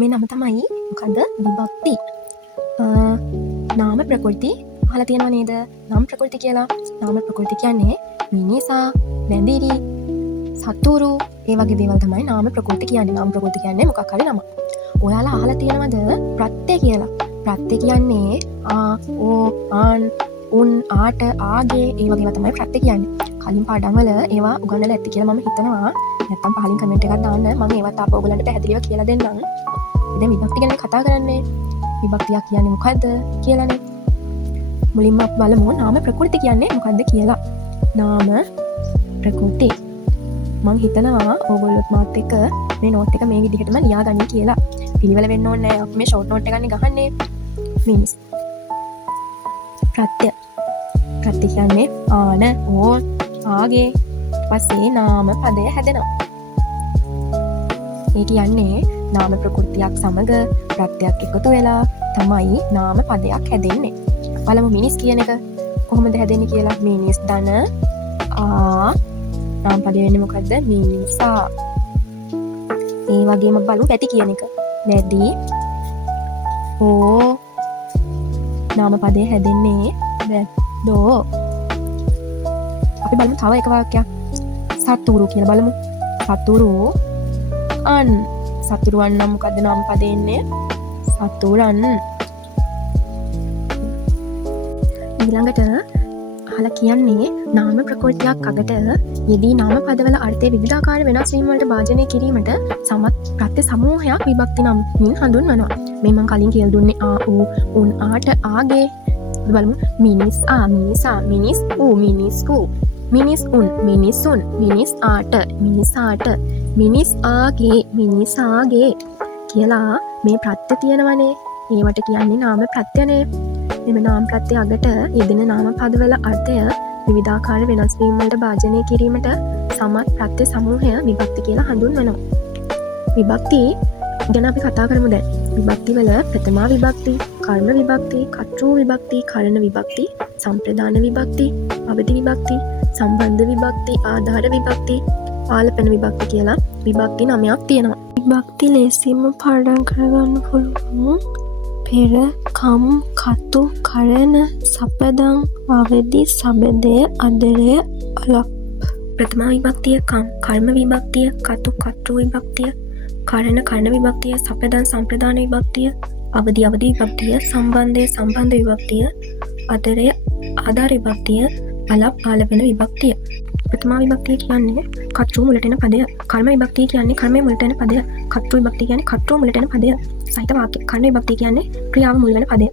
මේ නම තමයි මොකද විභක්ති. නාම ප්‍රකෘති අහලා තියෙනව නේද? නාම ප්‍රකෘති කියලා. නාම ප්‍රකෘති කියන්නේ මිනිසා, වැඳිරි, සතුරු ඒ වගේ දේවල් තමයි නාම ප්‍රකෘති කියන්නේ. නාම ප්‍රකෘති කියන්නේ මොකක් හරි නමක්. ඔයාලා අහලා තියෙනවද ප්‍රත්‍ය කියලා? ප්‍රත්‍ය කියන්නේ ඕ ආන් උන් ආට ආගේ ඒ වගේ තමයි ප්‍රත්‍ය කියන්නේ. කලින් පාඩම්වල ඒවා උගන්වලා ඇති කියලා මම හිතනවා. නැත්තම් පහලින් කමෙන්ට් එකක් දාන්න. මම ඒවත් ආපහු ඔයගලන්ට පැහැදිලිව කියලා දෙන්නම්. දැන් විභක්ති ගැන කතා කරන්නේ. විභක්තියක් කියන්නේ මොකද්ද කියලානේ. මුලින්ම අපි බලමු නාම ප්‍රකෘති කියන්නේ මොකද්ද කියලා. නාම ප්‍රකෘති. මම හිතනවා ඕගොල්ලොත් මාත් එක්ක මේ නෝට් එක මේ විදිහටම ලියාගන්න කියලා. පිළිවෙල වෙන්න ඕනේ නැහැ. අපි මේ ෂෝට් නෝට් එකක් ගහන්නේ. means ප්‍රත්‍ය. ප්‍රත්‍ය කියන්නේ ආන ඕ ආගේ පස්සේ නාම පදය හැදෙනවා. ඒ කියන්නේ නාම ප්‍රකෘතියක් සමග ප්‍රත්‍යක් එකතු වෙලා තමයි නාම පදයක් හැදෙන්නේ. බලමු මිනිස් කියන එක කොහොමද හැදෙන්නේ කියලා. මිනිස් ධන ආ නාම පදය වෙන්නේ මොකද්ද? මිනිසා. ඒ වගේම බලමු වැටි කියන එක. වැටි ඕ නාම පදය හැදෙන්නේ වැද්දෝ. අපි බලමු තව එක වාක්‍යයක්. සතුරු කියලා බලමු. සතුරු අන්. සතුරුවන් නම් මොකද්ද නාම පදේ එන්නේ? සතුරන්. ඊළඟට අහලා කියන්නේ නාම ප්‍රකෘතියක් අගට යෙදී නාම පදවල අර්ථයේ විවිධාකාර වෙනස් වීම වලට භාජනය කිරීමට සමත් ප්‍රත්‍ය සමූහයක් විභක්ති නමින් හඳුන්වනවා. මේ මම කලින් කියලා දුන්නේ ආ ඌ උන් ආට ආගේ. බලමු මිනිස් ආ මිනිසා මිනිස් ඌ මිනිස් ඌ මිනිස් උන් මිනිසුන් මිනිස් ආට මිනිසාට මිනිස් ආගේ මිනිසාගේ කියලා මේ ප්‍රත්‍ය තියෙනවනේ. ඒවට කියන්නේ නාම ප්‍රත්‍යනේ. එම නාම ප්‍රත්‍ය අගට යෙදෙන නාම පදවල අර්ථය විවිධාකාර වෙනස් වීම වලට භාජනය කිරීමට සමත් ප්‍රත්‍ය සමූහය විභක්ති කියලා හඳුන්වනවා. විභක්ති ගැන අපි කතා කරමු දැන්. විභක්ති වල ප්‍රථමා විභක්ති, කර්ම විභක්ති, කර්තෘ විභක්ති, කරණ විභක්ති, සම්ප්‍රදාන විභක්ති, අවදි විභක්ති, සම්බන්ධ විභක්ති, ආධාර විභක්ති, ආලපන විභක්ති කියලා විභක්ති 9ක් තියෙනවා. විභක්ති ලේසියෙන්ම පාඩම් කරගන්න පුළුවන්. පෙර, කම්, කතු, කරණ, සපදම්, අවදි, සබදය, අදරය, අලප්. ප්‍රථමා විභක්තිය කම්, කර්ම විභක්තිය, කතු, කර්තෘ විභක්තිය, කරණ, කරණ විභක්තිය, සපදම්, සම්ප්‍රදාන විභක්තිය, අවදි, අවදි විභක්තිය, සම්බන්ධය, සම්බන්ධ විභක්තිය, අදරය, ආධාර විභක්තිය, අලප්, ආලපන විභක්තිය. ප්‍රථමා විභක්තිය කියන්නේ කර්තෘ මුලට එන පදය. කර්ම විභක්තිය කියන්නේ කර්මයේ මුලට එන පදය. කර්තෘ විභක්තිය කියන්නේ කර්තෘ මුලට එන පදය. සහිත වාක්‍ය. කරණ විභක්තිය කියන්නේ ක්‍රියාව මුල් වෙන පදය.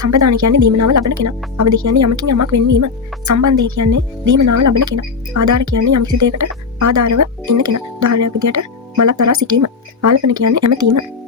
සම්ප්‍රදාන කියන්නේ දීමනාව ලබන කෙනා. අවදි කියන්නේ යමකින් යමක් වෙන්වීම. සම්බන්ධය කියන්නේ දීමනාව ලබන කෙනා. ආධාර කියන්නේ යම් කිසි දෙයකට ආධාරව ඉන්න කෙනා. උදාහරණයක් විදියට මලක් තරා සිටීම. ආලපන කියන්නේ ඇමතීම.